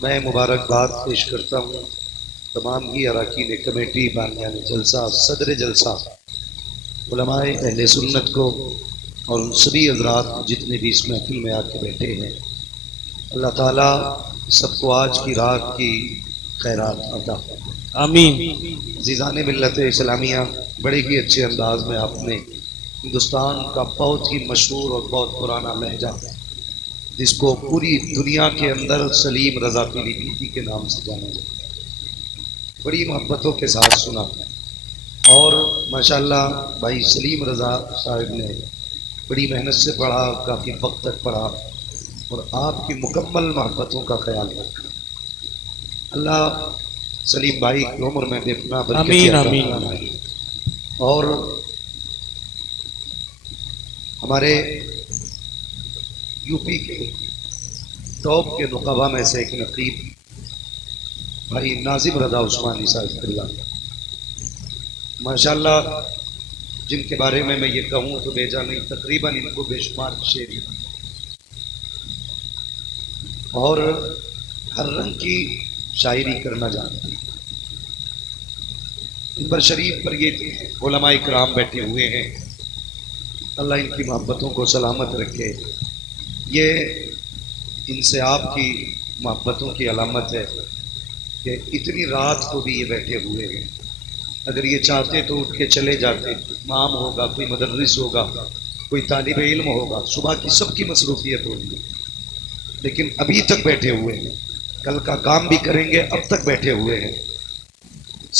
میں مبارکباد پیش کرتا ہوں تمام ہی اراکین کمیٹی بانیان جلسہ صدر جلسہ علماء اہل سنت کو اور ان سبھی حضرات جتنے بھی اس محفل میں آ کے بیٹھے ہیں۔ اللہ تعالیٰ سب کو آج کی رات کی خیرات عطا فرمائے، آمین۔ عزیزان ملت اسلامیہ، بڑے ہی اچھے انداز میں آپ نے ہندوستان کا بہت ہی مشہور اور بہت پرانا لہجہ جس کو پوری دنیا کے اندر سلیم رضا پیلی بیٹی کے نام سے جانا جاتا ہے، بڑی محبتوں کے ساتھ سنا، اور ماشاءاللہ بھائی سلیم رضا صاحب نے بڑی محنت سے پڑھا، کافی وقت تک پڑھا اور آپ کی مکمل محبتوں کا خیال رکھا۔ اللہ سلیم بھائی کی عمر میں بھی اپنا برکت آمین عطا آمین فرمائے۔ اور ہمارے یو پی کے ٹاپ کے نقبا میں سے ایک نقیب بھائی ناظم رضا عثمانی صاحب اللہ، ماشاءاللہ جن کے بارے میں یہ کہوں تو بیجا نہیں، تقریباً ان کو بے شمار شعری اور ہر رنگ کی شاعری کرنا جانتے ہیں۔ ممبر شریف پر یہ علماء کرام بیٹھے ہوئے ہیں، اللہ ان کی محبتوں کو سلامت رکھے۔ یہ ان سے آپ کی محبتوں کی علامت ہے کہ اتنی رات کو بھی یہ بیٹھے ہوئے ہیں۔ اگر یہ چاہتے تو اٹھ کے چلے جاتے، امام ہوگا، کوئی مدرس ہوگا، کوئی طالب علم ہوگا، صبح کی سب کی مصروفیت ہوگی، لیکن ابھی تک بیٹھے ہوئے ہیں، کل کا کام بھی کریں گے، اب تک بیٹھے ہوئے ہیں۔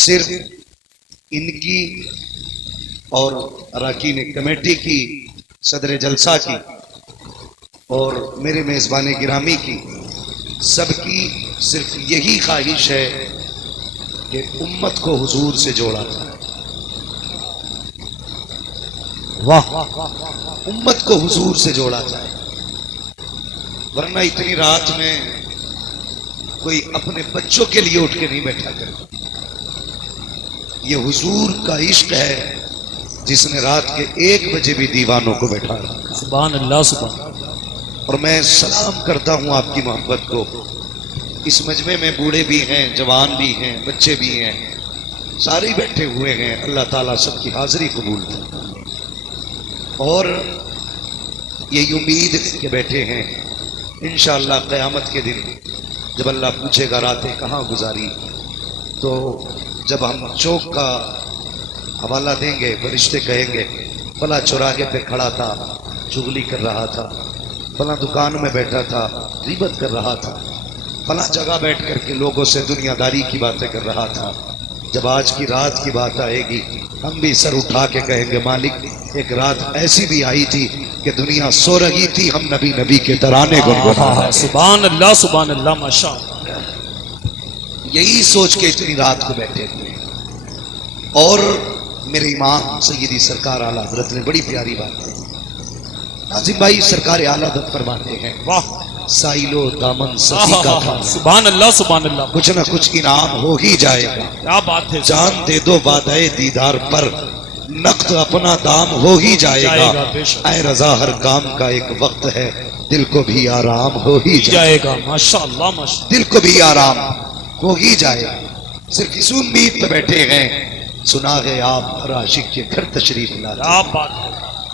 صرف ان کی اور اراکین کمیٹی کی، صدر جلسہ کی اور میرے میزبان گرامی کی، سب کی صرف یہی خواہش ہے کہ امت کو حضور سے جوڑا جائے، واہ، امت کو حضور سے جوڑا جائے، ورنہ اتنی رات میں کوئی اپنے بچوں کے لیے اٹھ کے نہیں بیٹھا کرتا۔ یہ حضور کا عشق ہے جس نے رات کے 1 بجے بھی دیوانوں کو بیٹھا رکھا۔ سبحان اللہ سبحان اللہ۔ اور میں سلام کرتا ہوں آپ کی محبت کو۔ اس مجمع میں بوڑھے بھی ہیں، جوان بھی ہیں، بچے بھی ہیں، سارے ہی بیٹھے ہوئے ہیں، اللہ تعالیٰ سب کی حاضری قبول کرے۔ اور یہ امید کے بیٹھے ہیں انشاءاللہ قیامت کے دن جب اللہ پوچھے گا راتیں کہاں گزاری، تو جب ہم چوک کا حوالہ دیں گے، فرشتے کہیں گے فلاں چوراہے پہ کھڑا تھا، چغلی کر رہا تھا، فلاں دکان میں بیٹھا تھا، غیبت کر رہا تھا، فلاں جگہ بیٹھ کر کے لوگوں سے دنیا داری کی باتیں کر رہا تھا۔ جب آج کی رات کی بات آئے گی، ہم بھی سر اٹھا کے کہیں گے مالک ایک رات ایسی بھی آئی تھی کہ دنیا سو رہی تھی، ہم نبی نبی کے ترانے گنگنا رہے۔ سبحان اللہ سبحان اللہ، ماشاء اللہ۔ یہی سوچ کے اتنی رات کو بیٹھے ہوئے۔ اور میرے امام سیدی سرکار اعلیٰ حضرت نے بڑی پیاری بات ہے، ناظم بھائی سرکار اعلیٰ حضرت فرماتے ہیں واہ، سائلو دامن سخی کا تھا، سبحان اللہ سبحان اللہ، کچھ نہ کچھ انعام ہو ہی جائے گا، کیا بات ہے، جان دے دو وعدہ دیدار پر، نقد اپنا دام ہو ہی جائے گا، بے شک اے رضا ہر کام کا ایک وقت ہے، دل کو بھی آرام ہو ہی جائے جائے گا، ماشاء اللہ ماشاء اللہ۔ دل کو بھی آرام ہو ہی جائے گا۔ صرف اس امید پہ بیٹھے ہیں، سنا گئے آپ ہر عاشق کے گھر تشریف لاتے، کیا بات ہے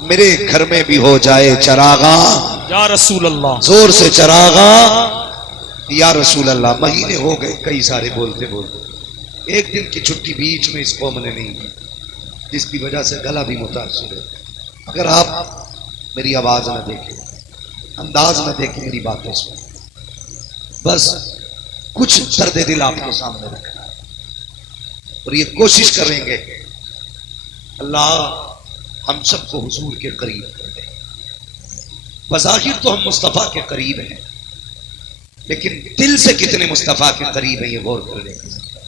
میرے گھر میں بھی ہو جائے چراغاں، یا رسول اللہ۔ زور سے چراغاں یا رسول اللہ۔ مہینے ہو گئے کئی سارے بولتے بولتے، ایک دن کی چھٹی بیچ میں اس قوم نے نہیں کی، جس کی وجہ سے گلا بھی متاثر ہے۔ اگر آپ میری آواز نہ دیکھیں، انداز نہ دیکھیں، میری باتیں سنیں، بس کچھ درد دل آپ کے سامنے رکھنا ہے اور یہ کوشش کریں گے اللہ ہم سب کو حضور کے قریب کر دے۔ بظاہر تو ہم مصطفیٰ کے قریب ہیں، لیکن دل سے کتنے مصطفیٰ کے قریب ہیں یہ غور کرنے کی ضرورت ہے۔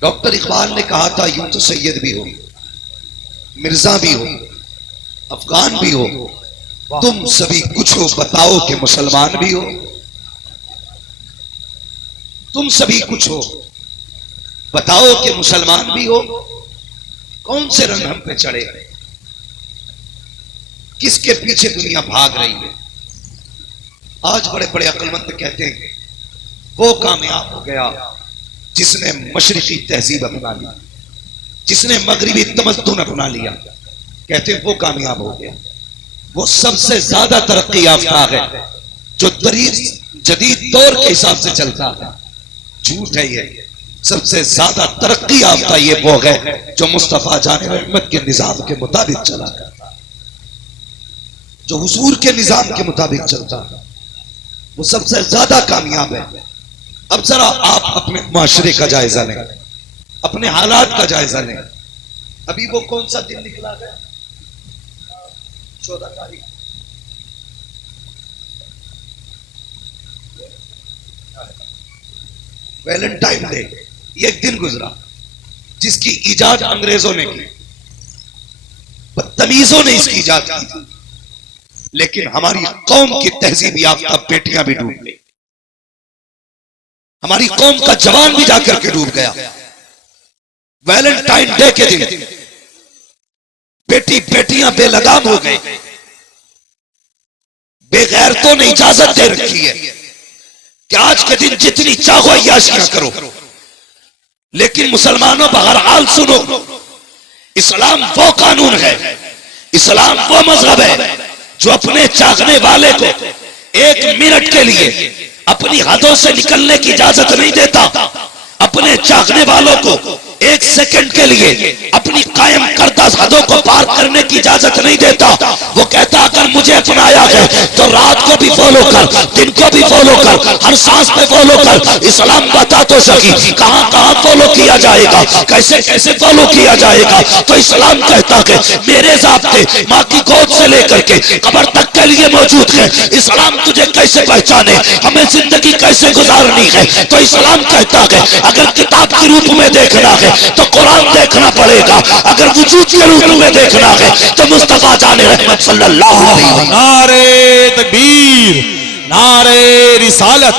ڈاکٹر اقبال نے کہا تھا یوں تو سید بھی ہو، مرزا بھی ہو، افغان بھی ہو، تم سبھی کچھ ہو، بتاؤ کہ مسلمان بھی ہو۔ تم سبھی کچھ ہو، بتاؤ کہ مسلمان بھی ہو۔ کون سے رنگ ہم پہ چڑھے، کس کے پیچھے دنیا بھاگ رہی ہے، آج بڑے بڑے عقل مند کہتے ہیں وہ کامیاب ہو گیا جس نے مشرقی تہذیب اپنا لی، جس نے مغربی تمدن اپنا لیا، کہتے ہیں وہ کامیاب ہو گیا۔ وہ سب سے زیادہ ترقی یافتہ ہے جو جدید دور کے حساب سے چلتا ہے۔ جھوٹ ہے یہ، سب سے زیادہ ترقی یافتہ یہ وہ ہے جو مصطفیٰ جان رحمت کے نظام کے مطابق چلا کرتا، جو حضور کے نظام کے مطابق چلتا ہے، وہ سب سے زیادہ کامیاب ہے۔ اب ذرا آپ اپنے معاشرے کا جائزہ لیں، اپنے حالات کا جائزہ لیں۔ ابھی وہ کون سا دن نکلا ہے؟ 14 تاریخ، ویلنٹائن ڈے۔ یہ ایک دن گزرا جس کی ایجاد انگریزوں نے کی، بدتمیزوں نے اس کی ایجاد کی، لیکن ہماری قوم کی تہذیب یافتہ بیٹیاں بھی ڈوب گئی، ہماری قوم کا جوان بھی جا کر کے ڈوب گیا۔ ویلنٹائن ڈے کے دن بیٹیاں بے لگام ہو گئے، بے غیرتوں نے اجازت دے رکھی ہے کہ آج کے دن جتنی چاہو عیاشیاں کرو، لیکن مسلمانوں بہرحال سنو، اسلام وہ قانون ہے، اسلام وہ مذہب ہے جو اپنے چاہنے والے کو 1 منٹ کے لیے اپنی حدوں سے نکلنے کی اجازت نہیں دیتا، اپنے چاہنے والوں کو 1 سیکنڈ کے لیے اپنی قائم کردہ حدوں کو پار کرنے کی اجازت نہیں دیتا۔ وہ کہتا اگر مجھے اپنایا ہے تو رات کو بھی فالو کر، دن کو بھی فالو کر، ہر سانس پہ فالو کر۔ اسلام بتا تو سکی کہاں کہاں فالو کیا جائے گا، کیسے کیسے فالو کیا جائے گا۔ تو اسلام کہتا کہ میرے ضابطے ماں کی گود سے لے کر کے قبر تک کے لیے موجود ہے۔ اسلام تجھے کیسے پہچانے، ہمیں زندگی کیسے گزارنی ہے، تو اسلام کہتا ہے اگر کتاب کے روپ میں دیکھنا ہے تو قرآن دیکھنا پڑے گا، اگر وجود کے روپ میں دیکھنا ہے تو مصطفیٰ جان رحمت صلی اللہ علیہ وسلم۔ نعرے تکبیر، نعرے رسالت،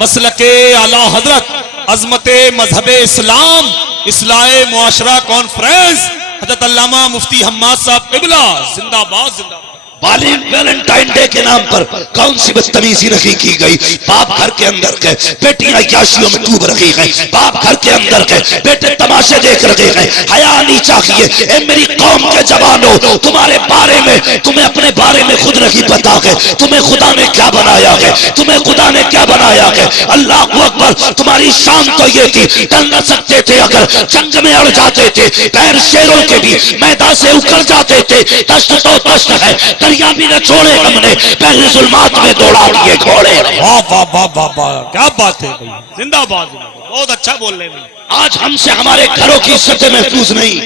مسلک اعلی حضرت، عظمت مذہب اسلام، اصلاح معاشرہ کانفرنس، حضرت علامہ مفتی حماد صاحب قبلہ زندہ باد زندہ باد۔ ویلنٹائن ڈے کے نام پر کون سی بدتمیزی رکھی کی گئی؟ باپ گھر کے اندر کے بیٹیاں عیاشیوں میں ڈوب رہی ہیں، باپ گھر کے اندر کے بیٹے تماشے دیکھ رہے ہیں۔ حیا نہیں چاہیے؟ اے میری قوم کے جوانوں، تمہارے بارے میں، تمہیں اپنے بارے میں خود نہیں پتا ہے تمہیں خدا نے کیا بنایا ہے، تمہیں خدا نے کیا بنایا ہے۔ اللہ اکبر، تمہاری شان تو یہ تھی ڈر نہ سکتے تھے، اگر جنگ میں اڑ جاتے تھے، پیر شیروں کے بھی میدان سے اکھڑ جاتے تھے۔ دشت تو دشت ہے، دریا بھی نہ چھوڑے ہم نے، پہلے ظلمات میں دوڑا لیے گھوڑے۔ واہ واہ واہ واہ واہ، کیا بات ہے بھائی، زندہ باد زندہ باد، بہت اچھا بول رہے ہیں۔ آج ہم سے ہمارے گھروں کی عزتیں محفوظ نہیں،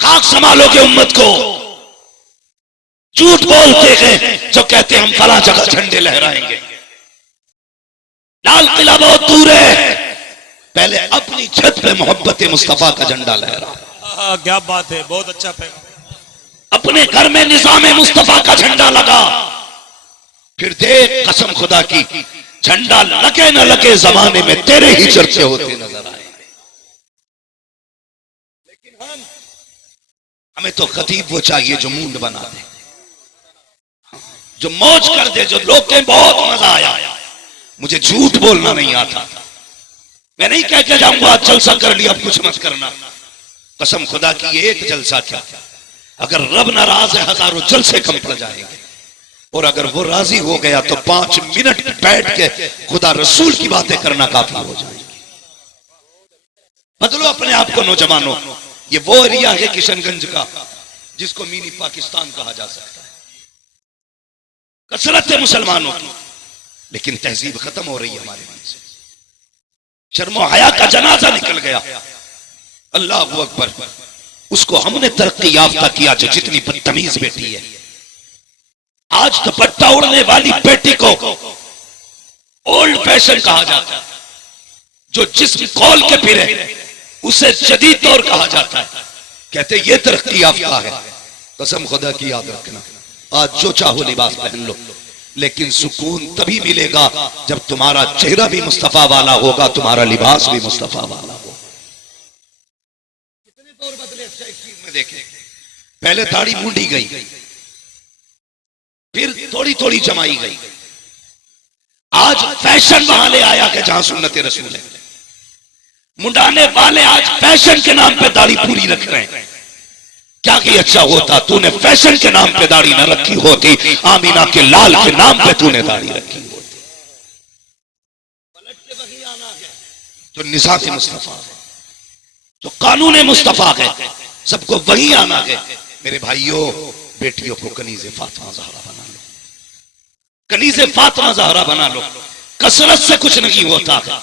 خاک سنبھالو گے امت کو۔ جھوٹ بولتے ہیں جو کہتے ہیں ہم فلاں جگہ جھنڈے لہرائیں گے، لال قلعہ بہت دور ہے، پہلے اپنی چھت پہ محبت مصطفیٰ کا جھنڈا لہرا۔ کیا بات ہے، بہت اچھا پیغام۔ اپنے گھر میں نظام مصطفیٰ کا جھنڈا لگا، پھر دیکھ قسم خدا کی، جھنڈا لگے نہ لگے زمانے میں تیرے ہی چرچے ہوتے نظر آئے۔ لیکن ہمیں تو خطیب وہ چاہیے جو مونڈ بنا دے، جو موج کر دے، جو لوگ کے بہت مزہ آیا۔ مجھے جھوٹ بولنا نہیں آتا، میں نہیں کہہ کے جاؤں گا جلسہ کر لیا اب کچھ مت کرنا۔ قسم خدا کی یہ ایک جلسہ کیا، اگر رب ناراض ہے ہزاروں جلسے کم پڑ جائیں گے، اور اگر وہ راضی ہو گیا تو 5 منٹ بیٹھ کے خدا رسول کی باتیں کرنا کافی ہو جائے گی۔ بدلو اپنے آپ کو نوجوانوں۔ یہ وہ ایریا ہے کشن گنج کا جس کو مینی پاکستان کہا جا سکتا ہے، کثرت مسلمانوں کی، لیکن تہذیب ختم ہو رہی ہے ہمارے ملک سے، شرم و حیا کا جنازہ نکل گیا۔ اللہ اکبر، اس کو ہم نے ترقی یافتہ کیا جو جتنی بدتمیز بیٹی ہے۔ آج دوپٹہ اڑنے والی بیٹی کو اولڈ فیشن کہا جاتا ہے، جو جسم کھول کے پھرے اسے جدید دور کہا جاتا ہے، کہتے یہ ترقی یافتہ ہے۔ قسم خدا کی یاد رکھنا، آج جو چاہو لباس پہن لو، لیکن سکون تبھی ملے گا جب تمہارا چہرہ بھی مصطفیٰ والا ہوگا، تمہارا لباس بھی مصطفیٰ والا ہوگا۔ کتنے دور بدلے ایک چیز میں دیکھیں، پہلے داڑھی مونڈی گئی، پھر تھوڑی تھوڑی جمائی گئی، آج فیشن وہاں لے آیا کہ جہاں سنت رسول ہے. منڈانے والے آج فیشن کے نام پہ داڑھی پوری رکھ رہے ہیں. کیا کہ اچھا ہوتا تو نے فیشن کے نام پہ داڑھی نہ رکھی ہوتی, آمینہ کے لال کے نام پہ تو نے داڑھی رکھی ہوتی. جو نصاب مصطفیٰ ہے, جو قانون مصطفیٰ ہے, سب کو وہی آنا ہے. میرے بھائیوں, بیٹیوں کو کنیز فاطمہ زہرا بنا لو, کنیز فاطمہ زہرا بنا لو. کثرت سے کچھ نہیں ہوتا ہے.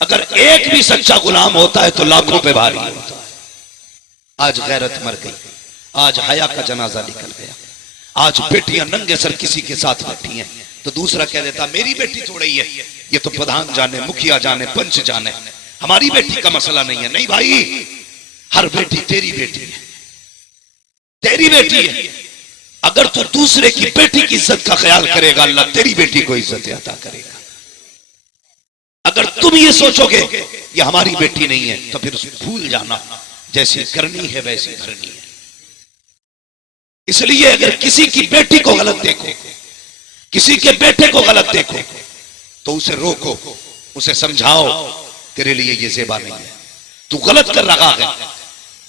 اگر ایک بھی سچا غلام ہوتا ہے تو لاکھوں پہ بھاری ہوتا ہے. آج غیرت مر گئی, آج حیا کا جنازہ نکل گیا. آج بیٹیاں ننگے سر کسی کے ساتھ بیٹھی ہیں تو دوسرا کہہ دیتا میری بیٹی تھوڑی ہے, یہ تو پردھان جانے, مکھیا جانے, پنچ جانے, ہماری بیٹی کا مسئلہ نہیں ہے. نہیں بھائی, ہر بیٹی تیری بیٹی ہے, تیری بیٹی ہے. اگر تو دوسرے کی بیٹی کی عزت کا خیال کرے گا, اللہ تیری بیٹی کو عزت عطا کرے گا. اگر تم یہ سوچو گے یہ ہماری بیٹی نہیں ہے تو پھر بھول جانا, جیسی کرنی ہے ویسی بھرنی ہے. اس لیے اگر کسی کی بیٹی کو غلط دیکھو, کسی کے بیٹے کو غلط دیکھو, تو اسے روکو, اسے سمجھاؤ تیرے لیے یہ زیبا نہیں ہے, تو غلط کر رہا ہے,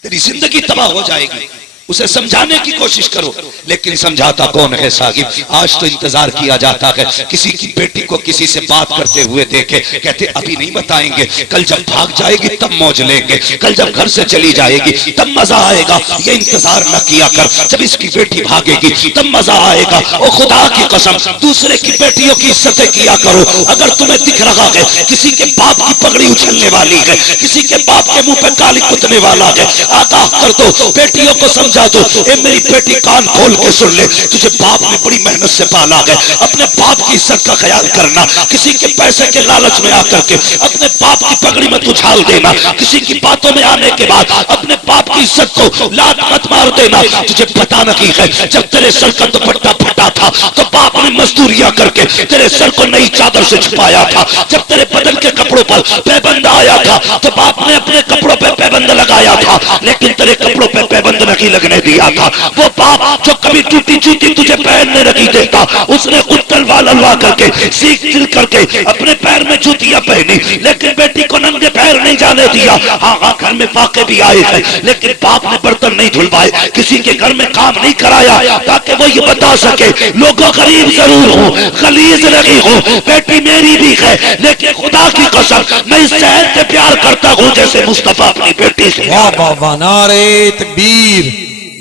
تیری زندگی تباہ ہو جائے گی. اسے سمجھانے کی کوشش کرو, لیکن سمجھاتا کون ہے صاحب؟ آج تو انتظار کیا جاتا ہے کسی کی بیٹی کو کسی سے بات کرتے ہوئے دیکھے, کہتے ابھی نہیں بتائیں گے, کل جب بھاگ جائے گی تب موج لیں گے, کل جب گھر سے چلی جائے گی تب مزہ آئے گا. یہ انتظار نہ کیا کر, جب اس کی بیٹی بھاگے گی تب مزہ آئے گا. او خدا کی قسم, دوسرے کی بیٹیوں کی عزتیں کیا کرو. اگر تمہیں دکھ رہا ہے کسی کے باپ کی پگڑی اچھلنے والی ہے, کسی کے باپ کے منہ پہ کالی کتنے والا ہے, آگاہ کر دو, بیٹیوں کو سمجھا دو. اے میری بیٹی کان کھول کے سن لے, تجھے باپ نے بڑی محنت سے پالا ہے, اپنے باپ کی عزت کا خیال کرنا. کسی کے پیسے کے لالچ میں آ کر کے اپنے باپ کی پگڑی میں اچھال دینا, کسی کی باتوں میں آنے کے بعد اپنے باپ کی عزت کو لات مت مار دینا. تجھے پتا نہیں ہے جب تیرے سر کا دوپٹہ پھٹا تھا تو باپ نے مزدوریاں کر کے تیرے سر کو نئی چادر سے چھپایا تھا. جب تیرے بدن کے کپڑوں پر پیبند آیا تھا تو باپ نے اپنے کپڑوں پہ پیبند لگایا تھا, لیکن تیرے کپڑوں پہ پیبند نہیں لگنے دیا تھا. وہ باپ جو کبھی ٹوٹی چوٹی تجھے پہننے نہیں دیتا, اس نے خود تلوار للوا کر کے سیکھ چل کر کے اپنے پیر میں جوتیاں پہنی, لیکن بیٹی کو ننگے پیر نہیں جانے دیا. ہاں گھر میں فاقے بھی آئے ہیں, لیکن باپ نے برتن نہیں دھلوائے, کسی کے گھر میں کام نہیں کرایا, تاکہ وہ یہ بتا سکے لوگوں غریب ضرور ہوں, غلیظ نہیں ہوں, بیٹی میری بھی ہے, لیکن خدا کی قسم میں اس شہر سے پیار کرتا ہوں جیسے مصطفیٰ اپنی بیٹی سے. واہ واہ واہ, نعرے تکبیر,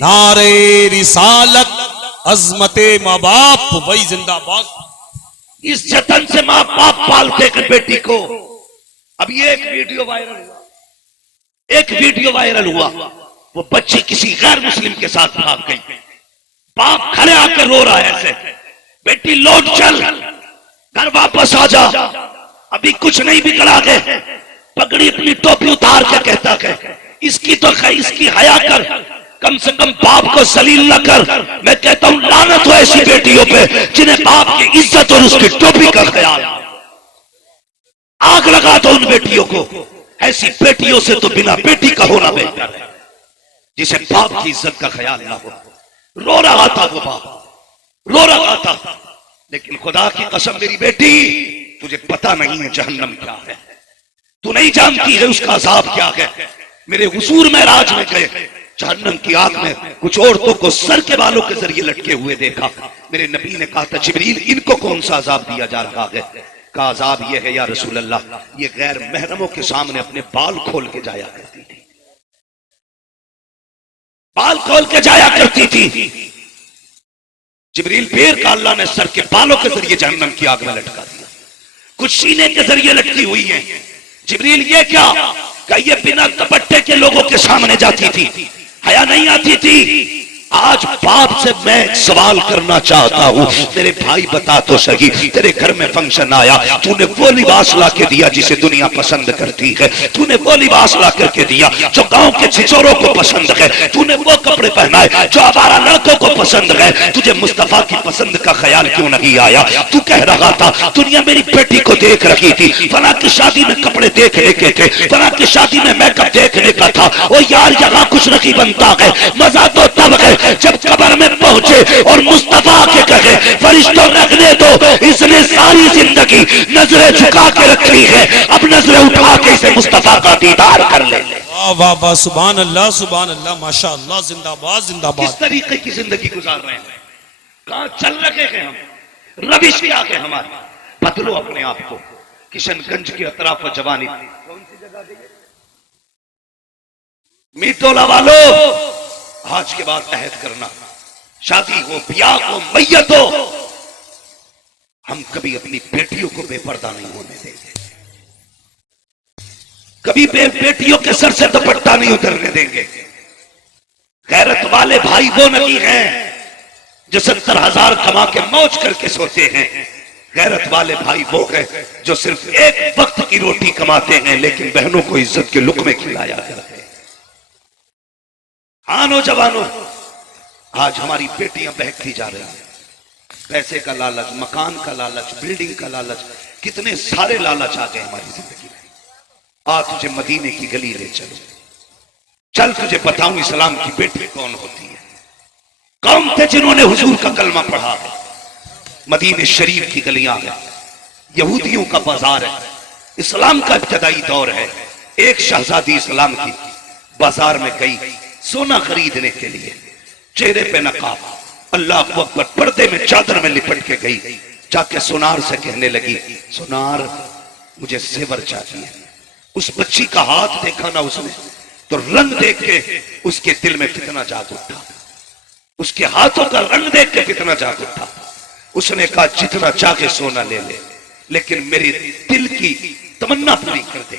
نعرے رسالت, عظمت ماں باپ وہی زندہ باد. اس جتن سے ماں باپ پالتے ہیں بیٹی کو. اب یہ ایک ویڈیو وائرل ہوا, وہ بچی کسی غیر مسلم کے ساتھ بھاگ گئی, باپ کھڑے آ کے رو رہا ہے ایسے, بیٹی لوٹ چل, گھر واپس آ جا, ابھی کچھ نہیں بگڑا ہے. پگڑی اپنی ٹوپی اتار کے کہتا ہے اس کی تو اس کی حیا کر, کم سے کم باپ کو ذلیل نہ کر. میں کہتا ہوں لعنت ہو ایسی بیٹیوں پہ جنہیں باپ کی عزت اور اس کی ٹوپی کا خیال. آگ لگا دو ان بیٹیوں کو. ایسی بیٹیوں سے تو بنا بیٹی کا ہونا بہتر ہے, جسے باپ کی عزت کا خیال نہ ہو. رو رہا تھا وہ باپ, رو رہا تھا, لیکن خدا کی قسم میری بیٹی تجھے پتا نہیں ہے جہنم کیا ہے, تو نہیں جانتی ہے اس کا عذاب کیا ہے. میرے حضور معراج میں گئے, جہنم کی آگ میں کچھ عورتوں کو سر کے بالوں کے ذریعے لٹکے ہوئے دیکھا. میرے نبی نے کہا تھا جبریل ان کو کون سا عذاب دیا جا رہا ہے؟ کا عذاب یہ ہے یا رسول اللہ, یہ غیر محرموں کے سامنے اپنے بال کھول کے جایا کرتی تھی, بال کھول کے جایا کرتی تھی. جبریل پھر کا اللہ نے سر کے بالوں کے ذریعے جہنم کی آگ میں لٹکا دیا. کچھ سینے کے ذریعے لٹکی ہوئی ہیں. جبریل یہ کیا کہ یہ بنا دوپٹے کے لوگوں کے سامنے جاتی تھی, حیا نہیں آتی تھی. آج باپ سے میں سوال کرنا چاہتا ہوں, میرے بھائی بتا تو سہی, تیرے گھر میں فنکشن آیا, تو نے وہ لباس لا کے دیا جسے دنیا پسند کرتی ہے, تو نے وہ لباس لا کر کے دیا جو گاؤں کے چھچوروں کو پسند ہے, تو نے وہ کپڑے پہنائے جو آوارہ لڑکوں کو پسند ہے. تجھے مصطفیٰ کی پسند کا خیال کیوں نہیں آیا؟ تو کہہ رہا تھا دنیا میری بیٹی کو دیکھ رہی تھی, فلاں کی شادی میں کپڑے دیکھنے کے تھے, فلاں کی شادی میں میک اپ دیکھنے کا تھا. وہ یار یہاں کچھ نہیں بنتا ہے, مزہ تو تب ہے جب قبر میں پہنچے اور مصطفیٰ کے کہے فرشتوں رکھنے دو, اس نے ساری زندگی زندگی نظریں جھکا کے رکھی ہے، اب نظریں اٹھا کے اسے مصطفیٰ کا دیدار کر لے۔ واہ واہ واہ، سبحان اللہ، ماشاء اللہ، زندہ باد زندہ کس باد۔ طریقے کی زندگی گزار رہے ہیں، کہاں چل رہے ہیں ہم، روش کیا ہے ہماری۔ بدلو اپنے آپ کو۔ کشن گنج کے اطراف و جوانی، کون سی جگہ گئی؟ میٹولا والو، آج کے بعد عہد کرنا، شادی ہو، بیاہ ہو، میت ہو، ہم کبھی اپنی بیٹیوں کو بے پردہ نہیں ہونے دیں گے، کبھی بیٹیوں کے سر سے دوپٹہ نہیں اترنے دیں گے۔ غیرت والے بھائی وہ نہیں ہیں جو 70,000 کما کے موج کر کے سوتے ہیں، غیرت والے بھائی وہ ہیں جو صرف ایک وقت کی روٹی کماتے ہیں لیکن بہنوں کو عزت کے لقمے کھلایا کرتے ہیں۔ ہاں نوجوانوں، آج ہماری بیٹیاں بہکتی جا رہی ہیں، پیسے کا لالچ، مکان کا لالچ، بلڈنگ کا لالچ، کتنے سارے لالچ آ گئے ہماری زندگی میں۔ آ تجھے مدینے کی گلی لے چلو، چل تجھے بتاؤں اسلام کی بیٹی کون ہوتی ہے۔ کون تھے جنہوں نے حضور کا کلمہ پڑھا ہے؟ مدینے شریف کی گلیاں ہیں، یہودیوں کا بازار ہے، اسلام کا ابتدائی دور ہے۔ ایک شہزادی اسلام کی بازار میں گئی سونا خریدنے کے لیے، چہرے پہ نقاب، اللہ اکبر، پردے میں چادر میں لپٹ کے گئی، جا کے سونار سے کہنے لگی، سونار مجھے زیور چاہیے۔ اس بچی کا ہاتھ دیکھا نا اس نے تو رنگ دیکھ کے اس کے دل میں فتنہ جاگ اٹھا، اس کے ہاتھوں کا رنگ دیکھ کے فتنہ جاگ اٹھا۔ اس نے کہا جتنا چاہے سونا لے لے لیکن میری دل کی تمنا پوری کر دے۔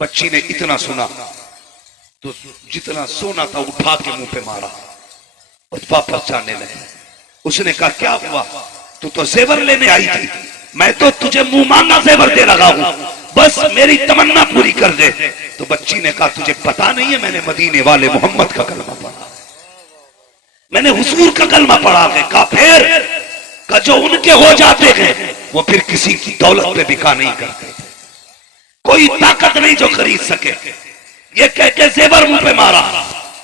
بچی نے اتنا سنا تو جتنا سونا تھا اٹھا کے منہ پہ مارا اور واپس جانے لگے۔ اس نے کہا کیا ہوا؟ تو زیور لینے آئی تھی، میں تو تجھے منہ مانگا زیور دے رہا ہوں، بس میری تمنا پوری کر دے۔ تو بچی نے کہا تجھے پتا نہیں ہے میں نے مدینے والے محمد کا کلمہ پڑھا، میں نے حضور کا کلمہ پڑھا ہے۔ کہا پھر؟ کہ جو ان کے ہو جاتے ہیں وہ پھر کسی کی دولت پہ بکا نہیں کرتے، کوئی طاقت نہیں جو خرید سکے۔ یہ کہہ کے زیور منہ پہ مارا،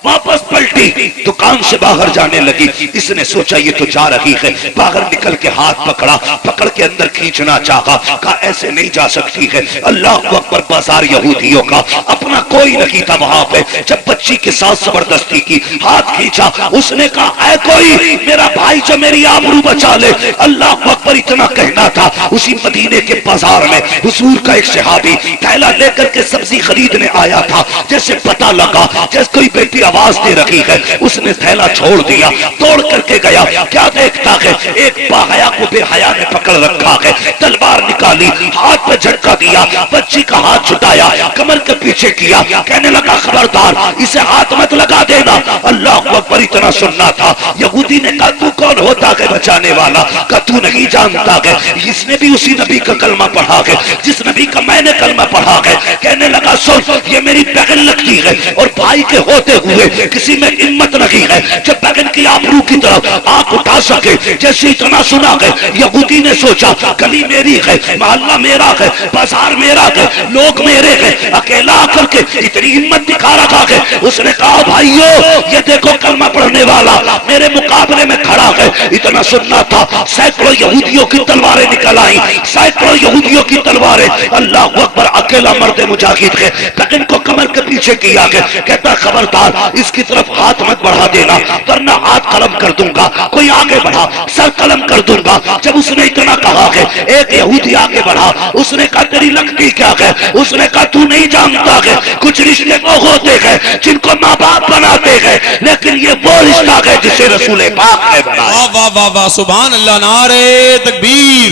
واپس پلٹی، دکان سے باہر جانے لگی۔ اس نے سوچا یہ تو جا رہی ہے، باہر نکل کے ہاتھ پکڑا، پکڑ کے اندر کھینچنا چاہا، کہا ایسے نہیں جا سکتی ہے۔ اللہ اکبر، بازار یہودیوں کا، اپنا کوئی نہیں تھا وہاں پہ۔ جب بچی کے ساتھ زبردستی کی، ہاتھ کھینچا، اس نے کہا اے کوئی میرا بھائی جو میری آبرو بچا لے۔ اللہ اکبر، اتنا کہنا تھا اسی مدینے کے بازار میں حضور کا ایک صحابی تھیلا لے کر کے سبزی خریدنے آیا تھا۔ جیسے پتہ لگا جیسے کوئی بیٹی آواز دے رہی ہے، اس نے تھیلا چھوڑ دیا، توڑ کر کے گیا۔ کیا دیکھتا ہے؟ ایک باحیا کو بے حیا نے پکڑ رکھا ہے، تلوار نکالی، ہاتھ پہ جھٹکا دیا، بچی کا ہاتھ چھٹایا، کمر کے پیچھے کیا، کہنے لگا خبردار اسے ہاتھ مت لگا دینا۔ اللہ اکبر، اتنا سننا تھا۔ یہودی نے کہا تو کون ہوتا ہے بچانے والا؟ کہ تو نہیں جانتا ہے اس نے بھی اسی نبی کا کلمہ پڑھا ہے جس نبی کا میں نے کلمہ پڑھا ہے۔ کہنے لگا سن، یہ میری بہن لگتی ہے اور بھائی کے ہوتے ہوئے کسی میں ہمت نہیں ہے کہ بہن کی آبرو کی طرف آنکھ اٹھا سکے۔ جیسے اتنا سنا ہے یہودی نے سوچا گلی میری ہے، محلہ میرا ہے، بازار میرا ہے، لوگ میرے ہیں، اکیلا آ کر کے اتنی ہمت دکھا رکھا ہے۔ اس نے کہا بھائیو یہ دیکھو کلمہ پڑھنے والا میرے مقابلے میں کھڑا ہے۔ اتنا سننا تھا سینکڑوں یہودیوں کی تلواریں نکل آئیں، سینکڑوں یہودیوں کی تلواریں۔ اللہ اکبر، اکیلا مرد مجاہد ہے، بہن کو کمر کے پیچھے کیا ہے، کہتا خبردار اس کی طرف ہاتھ مت بڑھا دینا ورنہ ہاتھ قلم کر دوں گا۔ کوئی آگے بڑھا، سر قلم کر دوں گا۔ جب اس نے اتنا کہا ہے ایک یہودی آگے بڑھا، اس نے کہا تیری لگتی کیا ہے؟ اس نے کہا تو نہیں جانتا ہے کچھ رشتے وہ ہوتے ہیں جن کو ماں باپ بناتے ہیں لیکن یہ وہ رشتہ ہے جسے رسول پاک نے بنایا۔ واہ واہ واہ واہ، سبحان اللہ، نعرے تکبیر،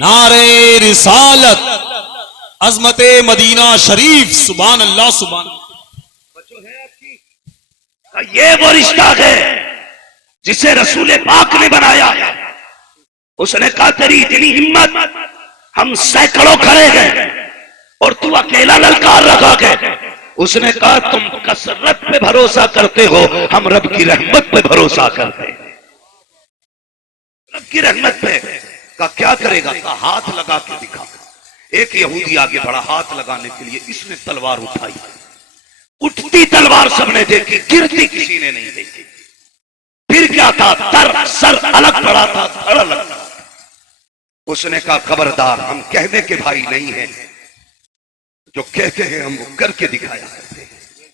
نعرے رسالت، عظمت مدینہ شریف، سبحان اللہ سبحان اللہ۔ یہ وہ رشتہ ہے جسے رسول پاک نے بنایا۔ اس نے کہا تیری اتنی ہمت، ہم سینکڑوں کھڑے ہیں اور تو اکیلا للکار رکھا ہے۔ اس نے کہا تم کثرت پہ بھروسہ کرتے ہو، ہم رب کی رحمت پہ بھروسہ کرتے ہیں، رب کی رحمت پہ۔ کہا کیا کرے گا؟ کہا ہاتھ لگا کے دکھا۔ ایک یہودی آگے بڑھا ہاتھ لگانے کے لیے، اس نے تلوار اٹھائی، اٹھتی تلوار سب نے دیکھی، گرتی کسی نے نہیں دیکھی۔ پھر کیا تھا؟ سر الگ پڑا تھا، دھڑ الگ تھا۔ اس نے کہا خبردار، ہم کہنے کے بھائی نہیں ہیں، جو کہتے ہیں ہم وہ کر کے دکھایا کرتے ہیں۔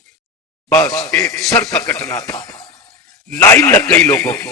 بس ایک سر کا کٹنا تھا، لائن لگ گئی لوگوں کی،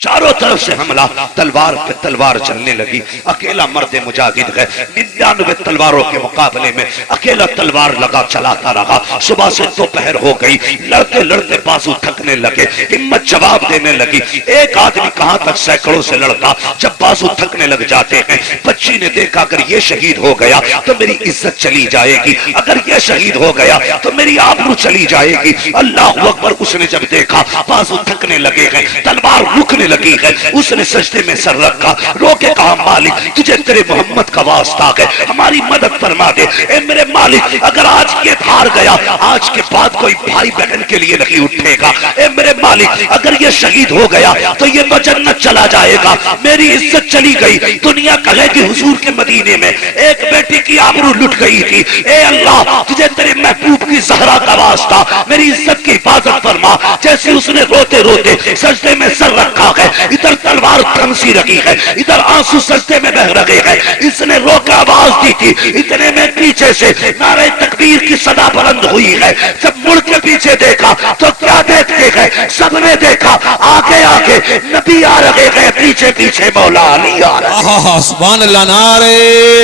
چاروں طرف سے حملہ، تلوار پہ تلوار چلنے لگی۔ اکیلا مرد مجاہد ہے، 99 تلواروں کے مقابلے میں اکیلا تلوار لگا چلاتا رہا۔ صبح سے دوپہر ہو گئی، لڑتے لڑتے بازو تھکنے لگے، ہمت جواب دینے لگی۔ ایک آدمی کہاں تک سینکڑوں سے لڑتا، جب بازو تھکنے لگ جاتے ہیں۔ بچی نے دیکھا اگر یہ شہید ہو گیا تو میری عزت چلی جائے گی، اگر یہ شہید ہو گیا تو میری آبرو چلی جائے گی۔ اللہ اکبر! اس نے جب دیکھا بازو تھکنے لگے ہیں، تلوار رکنے لگی ہے، اس نے سجدے میں سر رکھا، رو کے کہا مالک تجھے تیرے محمد کا واسطہ ہے، ہماری مدد فرما دے۔ اے میرے مالک، اگر آج یہ ہار گیا، آج کے بعد کوئی بھائی بہن کے لیے نہیں اٹھے گا۔ اے میرے مالک، اگر یہ شہید ہو گیا تو یہ تو جنت چلا جائے گا، میری عزت چلی گئی۔ دنیا کہے کہ حضور کے مدینے میں ایک بیٹی کی آبرو لٹ گئی تھی۔ اے اللہ، تجھے تیرے محبوب کی زہرا کا واسطہ میری عزت کی حفاظت فرما۔ جیسے اس نے روتے روتے سجدے میں سر رکھا ہے، ادھر تلوار تھمسی رہی ہے، ادھر آنسو سجدے میں بہ رہے ہیں، اس نے رو کے آواز دی تھی، اتنے میں پیچھے سے نعرہ تکبیر کی صدا بلند ہوئی ہے۔ جب مڑ کے پیچھے دیکھا تو کیا دیکھتے ہیں؟ سب نے دیکھا آگے آگے نبی آ رہے ہیں، پیچھے پیچھے مولا علی آ رہے ہیں۔ آہا سبحان اللہ، نعرہ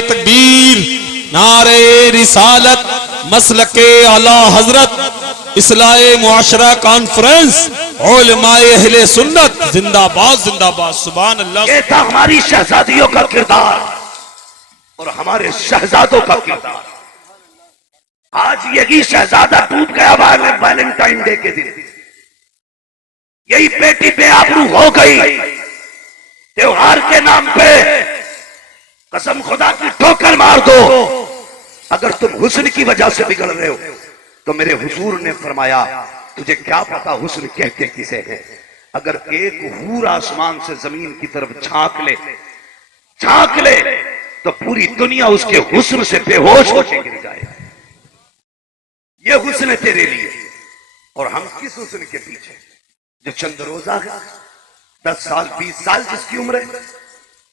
تکبیر، نعرہ رسالت، مسلک اعلی حضرت، اصلاح معاشرہ کانفرنس، علماء اہل سنت، زندہ باد زندہ باد، سبحان اللہ۔ یہ تھا ہماری شہزادیوں کا کردار اور ہمارے شہزادوں کا کردار۔ آج یہی شہزادہ ٹوٹ گیا ویلنٹائن ڈے کے دن، یہی بیٹی بے آبرو ہو گئی تہوار کے نام پہ۔ قسم خدا کی ٹھوکر مار دو، اگر تم حسن کی وجہ سے بگڑ رہے ہو تو میرے حضور نے فرمایا تجھے کیا پتا حسن کہتے کسے ہے؟ اگر ایک حور آسمان سے زمین کی طرف جھانک لے تو پوری دنیا اس کے حسن سے بے ہوش ہو کے گر جائے۔ یہ حسن ہے تیرے لیے، اور ہم کس حسن کے پیچھے؟ جو چند روزہ ہے، 10 سال 20 سال جس کی عمر ہے،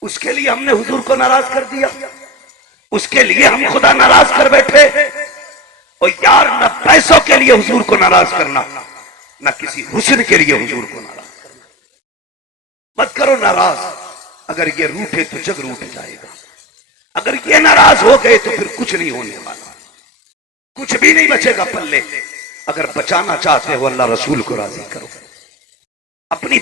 اس کے لیے ہم نے حضور کو ناراض کر دیا، اس کے لیے ہم خدا ناراض کر بیٹھے۔ اور یار، نہ پیسوں کے لیے حضور کو ناراض کرنا، نہ کسی حسن کے لیے حضور کو ناراض کرنا۔ مت کرو ناراض، اگر یہ روٹھے تو جگ روٹ جائے گا، اگر یہ ناراض ہو گئے تو پھر کچھ نہیں ہونے والا، کچھ بھی نہیں بچے گا پلے۔ اگر بچانا چاہتے ہو اللہ رسول کو راضی کرو، اپنی